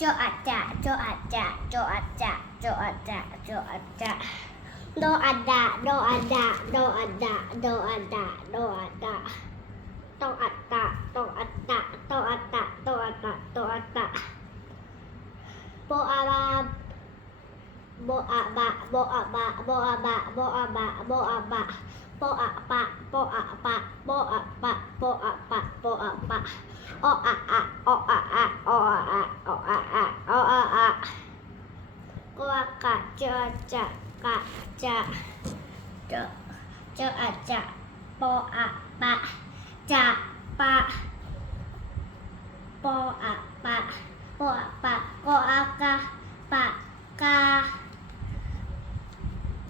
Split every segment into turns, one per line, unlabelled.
โจอาจะโจอาจะโจอาจะโจอาจะโจอาจะโดอาดะโดอาดะโดอาดะโดอาดะโดอาดะโตอัตตะโตอัตตะโตอัตตะโตอัตตะโตอัตต กวากะจอจะกะจะจอจออะจะปออะปะจะปะปออะปะปออะปะกออากะปะกา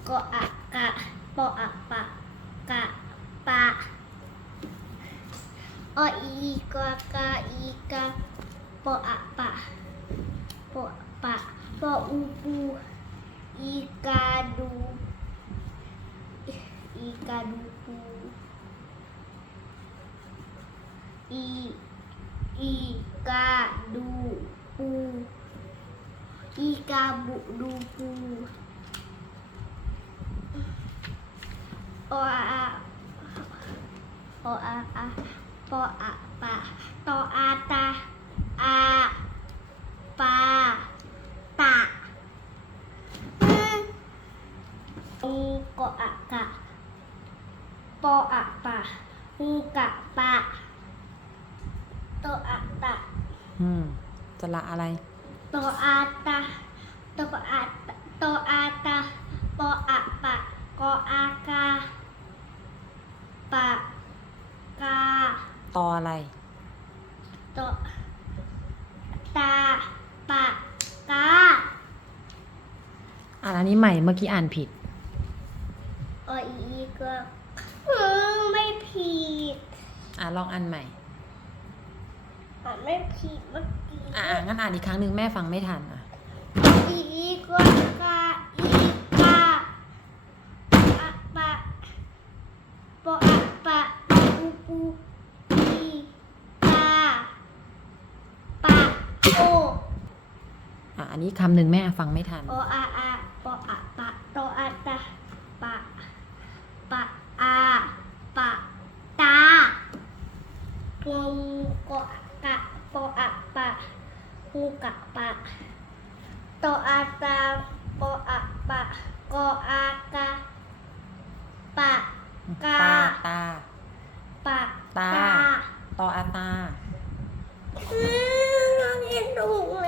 กออะกะปออะปะกะปะ o i ka ka i ka po a pa po pa po upu i ka du i ka du pu i paupu ikadu. Ikaduku. I ikaduku. Ikabuduku. Oa oa a poa pa toata a pa. ปออะปะอูกะปะตออะตะ
อืมจะละอะไร
ตออาตาตออาตะตออาตาปออะปะกออากาปะกา
ตออะไร
ตอตาปะกา
อ่านอันนี้ใหม่เมื่อกี้อ่านผิด
ออีก็ อืมไม่ผิด
อ่าลองอ่านใหม่
อ่านไม่ผิดเมื่อกี้
อ่างั้นอ่านอีกครั้งหนึ่งแม่ฟังไม่ทันอะ
อีก็กาอีกาอะปะปออะปะปูปูอีกาปะโอ
อะอันนี้คำหนึ่งแม่ฟังไม่ทัน
โออาอาปออะปะโตอาตาปะปะอา งงกะกะปออะปะงูกะปะตออาตาปออะปะกออากะปะกา
ตา
ปะ
ตาตออาตา
อืน้องเอ็นถูกเลย